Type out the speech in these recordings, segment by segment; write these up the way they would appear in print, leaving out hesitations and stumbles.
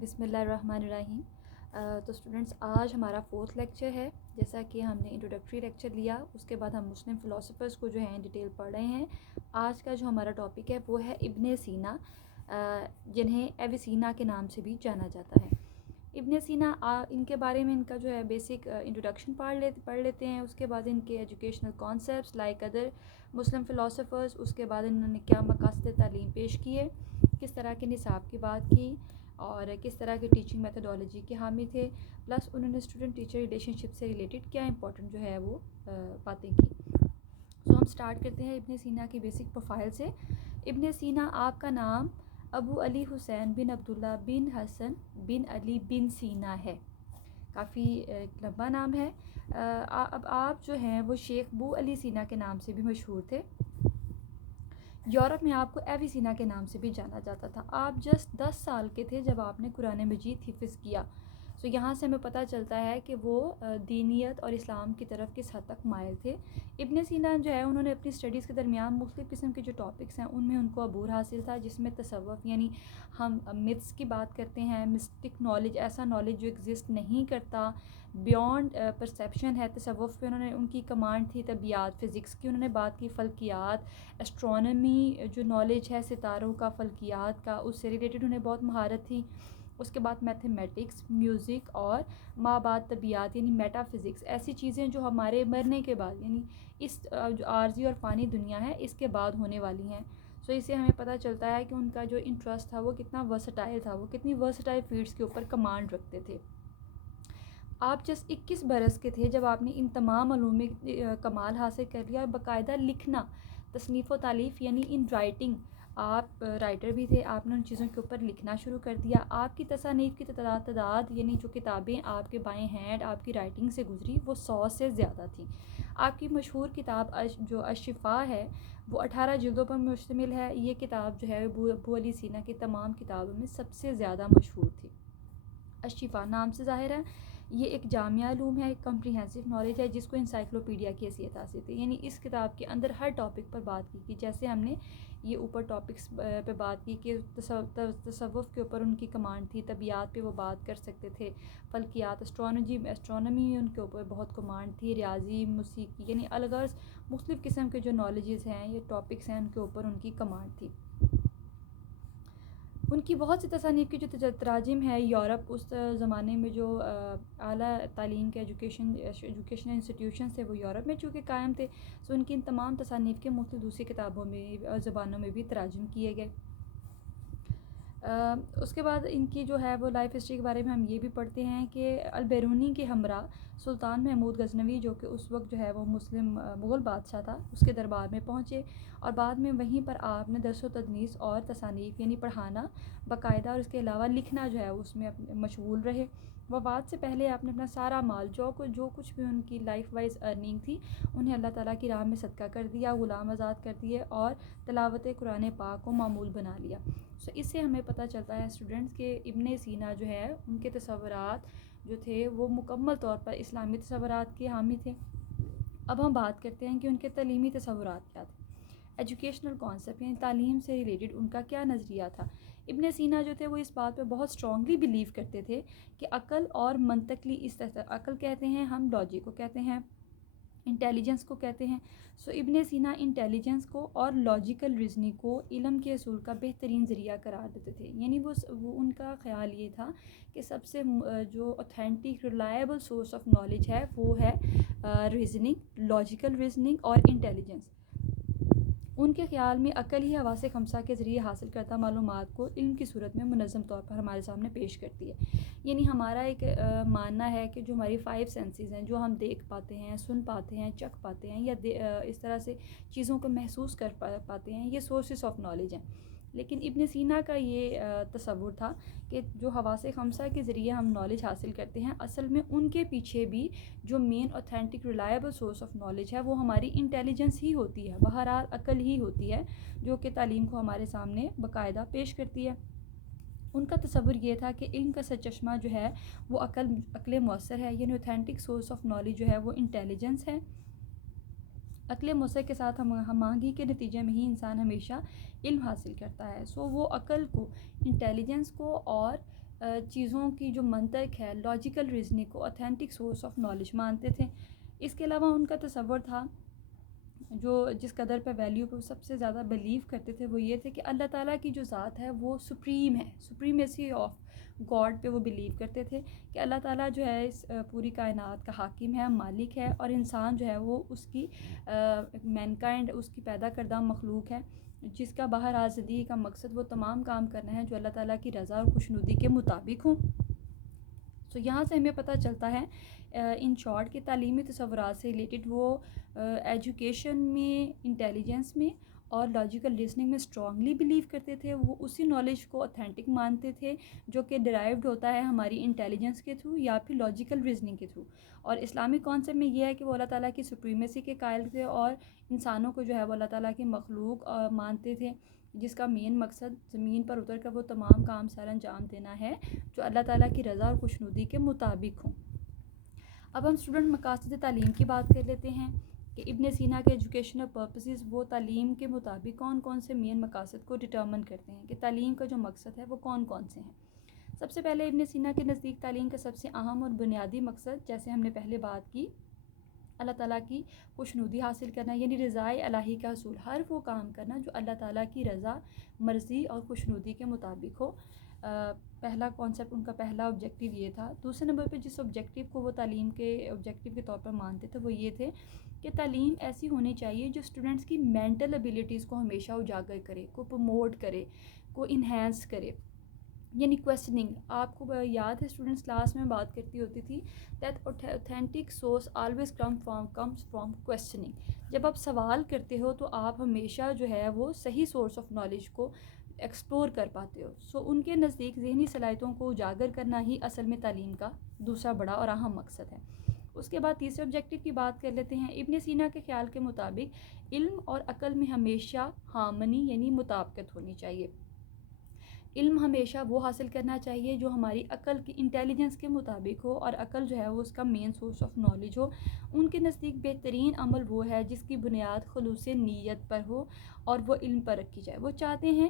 بسم اللہ الرحمن الرحیم۔ تو اسٹوڈنٹس، آج ہمارا 4th لیکچر ہے۔ جیسا کہ ہم نے انٹروڈکٹری لیکچر لیا، اس کے بعد ہم مسلم فلاسفرز کو جو ہے ڈیٹیل پڑھ رہے ہیں۔ آج کا جو ہمارا ٹاپک ہے وہ ہے ابن سینا، جنہیں ایویسینا کے نام سے بھی جانا جاتا ہے۔ ابن سینا، ان کے بارے میں ان کا جو ہے بیسک انٹروڈکشن پڑھ لیتے ہیں۔ اس کے بعد ان کے ایجوکیشنل کانسیپٹس لائک ادر مسلم فلاسفرز، اس کے بعد انہوں نے کیا مقاصد تعلیم پیش کیے، کس طرح کے نصاب کی بات کی اور کس طرح کی ٹیچنگ میتھڈالوجی کے حامی تھے، پلس انہوں نے اسٹوڈنٹ ٹیچر ریلیشن شپ سے ریلیٹڈ کیا امپورٹنٹ جو ہے وہ باتیں کی۔ سو ہم سٹارٹ کرتے ہیں ابن سینا کی بیسک پروفائل سے۔ ابن سینا، آپ کا نام ابو علی حسین بن عبداللہ بن حسن بن علی بن سینا ہے۔ کافی لمبا نام ہے۔ اب آپ جو ہیں وہ شیخ بو علی سینا کے نام سے بھی مشہور تھے۔ یورپ میں آپ کو ایویسینا کے نام سے بھی جانا جاتا تھا۔ آپ جسٹ 10 سال کے تھے جب آپ نے قرآن مجید حفظ کیا۔ سو یہاں سے ہمیں پتہ چلتا ہے کہ وہ دینیت اور اسلام کی طرف کس حد تک مائل تھے۔ ابن سینا جو ہے انہوں نے اپنی اسٹڈیز کے درمیان مختلف قسم کے جو ٹاپکس ہیں ان میں ان کو عبور حاصل تھا، جس میں تصوف، یعنی ہم متس کی بات کرتے ہیں، مسٹک نالج، ایسا نالج جو ایگزسٹ نہیں کرتا، بیونڈ پرسیپشن ہے تصوف پہ انہوں نے ان کی کمانڈ تھی۔ طبیعت، فزکس کی انہوں نے بات کی، فلکیات، اسٹرونومی جو نالج ہے ستاروں کا، فلکیات کا، اس سے ریلیٹڈ انہیں بہت مہارت تھی۔ اس کے بعد میتھمیٹکس، میوزک اور ماں بعد طبیعت یعنی میٹا فزکس، ایسی چیزیں جو ہمارے مرنے کے بعد یعنی اس جو عارضی اور فانی دنیا ہے اس کے بعد ہونے والی ہیں۔ سو اس سے ہمیں پتہ چلتا ہے کہ ان کا جو انٹرسٹ تھا وہ کتنا ورسٹائل تھا، وہ کتنی ورسٹائل فیلڈس کے اوپر کمانڈ رکھتے تھے۔ آپ جس 21 برس کے تھے جب آپ نے ان تمام علوم میں کمال حاصل کر لیا اور باقاعدہ لکھنا، تصنیف و تالیف یعنی ان رائٹنگ، آپ رائٹر بھی تھے، آپ نے ان چیزوں کے اوپر لکھنا شروع کر دیا۔ آپ کی تصانیف کی تعداد یعنی جو کتابیں آپ کے بائیں ہینڈ آپ کی رائٹنگ سے گزری وہ 100 سے زیادہ تھیں۔ آپ کی مشہور کتاب جو الشفاء ہے وہ 18 جلدوں پر مشتمل ہے۔ یہ کتاب جو ہے ابو علی سینا کی تمام کتابوں میں سب سے زیادہ مشہور تھی۔ الشفاء نام سے ظاہر ہے یہ ایک جامعہ علوم ہے، ایک کمپریہنسو نالج ہے جس کو انسائکلوپیڈیا کی حیثیت حاصل تھی، یعنی اس کتاب کے اندر ہر ٹاپک پر بات کی جیسے ہم نے یہ اوپر ٹاپکس پہ بات کی کہ تصوف کے اوپر ان کی کمانڈ تھی، طبیعت پہ وہ بات کر سکتے تھے، فلکیات، اسٹرونومی میں ان کے اوپر بہت کمانڈ تھی، ریاضی، موسیقی یعنی الگ الگ مختلف قسم کے جو نالجز ہیں، یہ ٹاپکس ہیں، ان کے اوپر ان کی کمانڈ تھی۔ ان کی بہت سی تصانیف کی جو تراجم ہے یورپ اس زمانے میں جو اعلیٰ تعلیم کے ایجوکیشنل انسٹیٹیوشنس تھے وہ یورپ میں چونکہ قائم تھے، سو ان کی ان تمام تصانیف کے مختلف دوسری کتابوں میں زبانوں میں بھی تراجم کیے گئے۔ اس کے بعد ان کی جو ہے وہ لائف ہسٹری کے بارے میں ہم یہ بھی پڑھتے ہیں کہ البیرونی کے ہمراہ سلطان محمود غزنوی، جو کہ اس وقت جو ہے وہ مسلم مغل بادشاہ تھا، اس کے دربار میں پہنچے اور بعد میں وہیں پر آپ نے درس و تدریس اور تصانیف یعنی پڑھانا باقاعدہ اور اس کے علاوہ لکھنا جو ہے اس میں مشغول رہے۔ وفات سے پہلے آپ نے اپنا سارا مال جو کچھ بھی ان کی لائف وائز ارننگ تھی انہیں اللہ تعالیٰ کی راہ میں صدقہ کر دیا، غلام آزاد کر دیے اور تلاوت قرآن پاک کو معمول بنا لیا۔ سو اس سے ہمیں پتہ چلتا ہے اسٹوڈنٹس کہ ابن سینا جو ہے ان کے تصورات جو تھے وہ مکمل طور پر اسلامی تصورات کے حامی تھے۔ اب ہم بات کرتے ہیں کہ ان کے تعلیمی تصورات کیا تھے، ایجوکیشنل کانسیپٹ یعنی تعلیم سے ریلیٹڈ ان کا کیا نظریہ تھا۔ ابن سینا جو تھے وہ اس بات پہ بہت اسٹرانگلی بلیو کرتے تھے کہ عقل اور منطقی عقل کہتے ہیں ہم، لاجک کو کہتے ہیں، انٹیلیجنس کو کہتے ہیں۔ سو ابن سینا انٹیلیجنس کو اور لاجیکل ریزننگ کو علم کے اصول کا بہترین ذریعہ قرار دیتے تھے، یعنی وہ ان کا خیال یہ تھا کہ سب سے جو authentic reliable source of knowledge ہے وہ ہے ریزننگ، لاجیکل ریزننگ اور انٹیلیجنس۔ ان کے خیال میں عقل ہی حواس خمسہ کے ذریعے حاصل کردہ معلومات کو علم کی صورت میں منظم طور پر ہمارے سامنے پیش کرتی ہے، یعنی ہمارا ایک ماننا ہے کہ جو ہماری 5 سینسز ہیں، جو ہم دیکھ پاتے ہیں، سن پاتے ہیں، چکھ پاتے ہیں یا اس طرح سے چیزوں کو محسوس کر پاتے ہیں، یہ سورسز آف نالج ہیں۔ لیکن ابن سینا کا یہ تصور تھا کہ جو حواس خمسہ کے ذریعے ہم نالج حاصل کرتے ہیں اصل میں ان کے پیچھے بھی جو main authentic reliable source of knowledge ہے وہ ہماری انٹیلیجنس ہی ہوتی ہے، بہرحال عقل ہی ہوتی ہے جو کہ تعلیم کو ہمارے سامنے باقاعدہ پیش کرتی ہے۔ ان کا تصور یہ تھا کہ علم کا سرچشمہ جو ہے وہ عقل مؤثر ہے، یعنی اوتھینٹک سورس آف نالج جو ہے وہ انٹیلیجنس ہے۔ عقل مؤثر کے ساتھ ہم آہنگی کے نتیجے میں ہی انسان ہمیشہ علم حاصل کرتا ہے۔ سو وہ عقل کو، انٹیلیجنس کو اور چیزوں کی جو منطق ہے، لاجیکل ریزننگ کو اوتھینٹک سورس آف نالج مانتے تھے۔ اس کے علاوہ ان کا تصور تھا، جو جس قدر پہ ویلیو پہ سب سے زیادہ بلیو کرتے تھے، وہ یہ تھے کہ اللہ تعالیٰ کی جو ذات ہے وہ سپریم ہے، سپریمیسی آف گاڈ پہ وہ بلیو کرتے تھے کہ اللہ تعالیٰ جو ہے اس پوری کائنات کا حاکم ہے، مالک ہے، اور انسان جو ہے وہ اس کی مینکائنڈ، اس کی پیدا کردہ مخلوق ہے، جس کا باہر آ زندگی کا مقصد وہ تمام کام کرنا ہے جو اللہ تعالیٰ کی رضا اور خوشنودی کے مطابق ہوں۔ تو یہاں سے ہمیں پتہ چلتا ہے ان شارٹ کہ تعلیمی تصورات سے ریلیٹڈ وہ ایجوکیشن میں، انٹیلیجنس میں اور لاجیکل ریزننگ میں اسٹرانگلی بلیو کرتے تھے۔ وہ اسی نالج کو اوتھینٹک مانتے تھے جو کہ ڈرائیوڈ ہوتا ہے ہماری انٹیلیجنس کے تھرو یا پھر لاجیکل ریزننگ کے تھرو۔ اور اسلامی کانسیپٹ میں یہ ہے کہ وہ اللہ تعالیٰ کی سپریمیسی کے قائل تھے اور انسانوں کو جو ہے وہ اللہ تعالیٰ کی مخلوق مانتے تھے، جس کا مین مقصد زمین پر اتر کر وہ تمام کام سر انجام دینا ہے جو اللہ تعالیٰ کی رضا اور خوشنودی کے مطابق ہوں۔ اب ہم اسٹوڈنٹ مقاصد تعلیم کی بات کر لیتے ہیں کہ ابن سینا کے ایجوکیشنل پرپسز، وہ تعلیم کے مطابق کون کون سے مین مقاصد کو ڈٹرمن کرتے ہیں کہ تعلیم کا جو مقصد ہے وہ کون کون سے ہیں۔ سب سے پہلے ابن سینا کے نزدیک تعلیم کا سب سے اہم اور بنیادی مقصد، جیسے ہم نے پہلے بات کی، اللہ تعالیٰ کی خوشنودی حاصل کرنا، یعنی رضائے الہی کا حصول، ہر وہ کام کرنا جو اللہ تعالیٰ کی رضا، مرضی اور خوشنودی کے مطابق ہو۔ پہلا کانسیپٹ ان کا پہلا آبجیکٹیو یہ تھا۔ دوسرے نمبر پہ جس آبجیکٹیو کو وہ تعلیم کے آبجیکٹیو کے طور پر مانتے تھے وہ یہ تھے کہ تعلیم ایسی ہونی چاہیے جو اسٹوڈنٹس کی مینٹل ایبیلٹیز کو ہمیشہ اجاگر کرے، کو پروموٹ کرے، کو انہینس کرے، یعنی کویسچننگ۔ آپ کو یاد ہے اسٹوڈنٹس کلاس میں بات کرتی ہوتی تھی that authentic source always comes from questioning. جب آپ سوال کرتے ہو تو آپ ہمیشہ جو ہے وہ صحیح سورس آف نالج کو ایکسپلور کر پاتے ہو۔ ان کے نزدیک ذہنی صلاحیتوں کو اجاگر کرنا ہی اصل میں تعلیم کا دوسرا بڑا اور اہم مقصد ہے۔ اس کے بعد تیسرے آبجیکٹیو کی بات کر لیتے ہیں۔ ابن سینا کے خیال کے مطابق علم اور عقل میں ہمیشہ ہارمنی یعنی مطابقت ہونی چاہیے۔ علم ہمیشہ وہ حاصل کرنا چاہیے جو ہماری عقل کی انٹیلیجنس کے مطابق ہو، اور عقل جو ہے وہ اس کا مین سورس آف نالج ہو۔ ان کے نزدیک بہترین عمل وہ ہے جس کی بنیاد خلوص نیت پر ہو اور وہ علم پر رکھی جائے۔ وہ چاہتے ہیں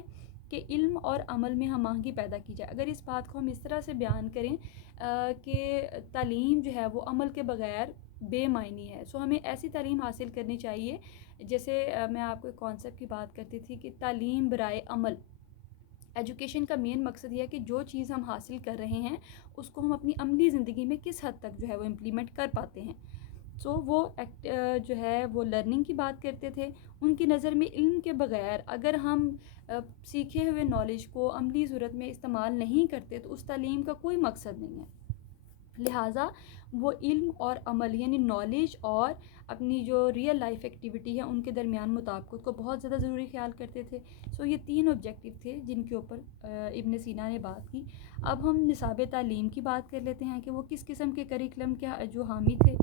کہ علم اور عمل میں ہم آہنگی پیدا کی جائے۔ اگر اس بات کو ہم اس طرح سے بیان کریں کہ تعلیم جو ہے وہ عمل کے بغیر بے معنی ہے، سو ہمیں ایسی تعلیم حاصل کرنی چاہیے، جیسے میں آپ کو ایک کانسیپٹ کی بات کرتی تھی کہ تعلیم برائے عمل۔ ایجوکیشن کا مین مقصد یہ ہے کہ جو چیز ہم حاصل کر رہے ہیں اس کو ہم اپنی عملی زندگی میں کس حد تک جو ہے وہ امپلیمنٹ کر پاتے ہیں۔ سو وہ جو ہے وہ لرننگ کی بات کرتے تھے۔ ان کی نظر میں علم کے بغیر اگر ہم سیکھے ہوئے نالج کو عملی صورت میں استعمال نہیں کرتے تو اس تعلیم کا کوئی مقصد نہیں ہے۔ لہٰذا وہ علم اور عمل یعنی نالج اور اپنی جو ریئل لائف ایکٹیویٹی ہے ان کے درمیان مطابقت کو بہت زیادہ ضروری خیال کرتے تھے۔ سو یہ تین آبجیکٹیو تھے جن کے اوپر ابن سینا نے بات کی۔ اب ہم نصاب تعلیم کی بات کر لیتے ہیں کہ وہ کس قسم کے کریکلم کے جو حامی تھے۔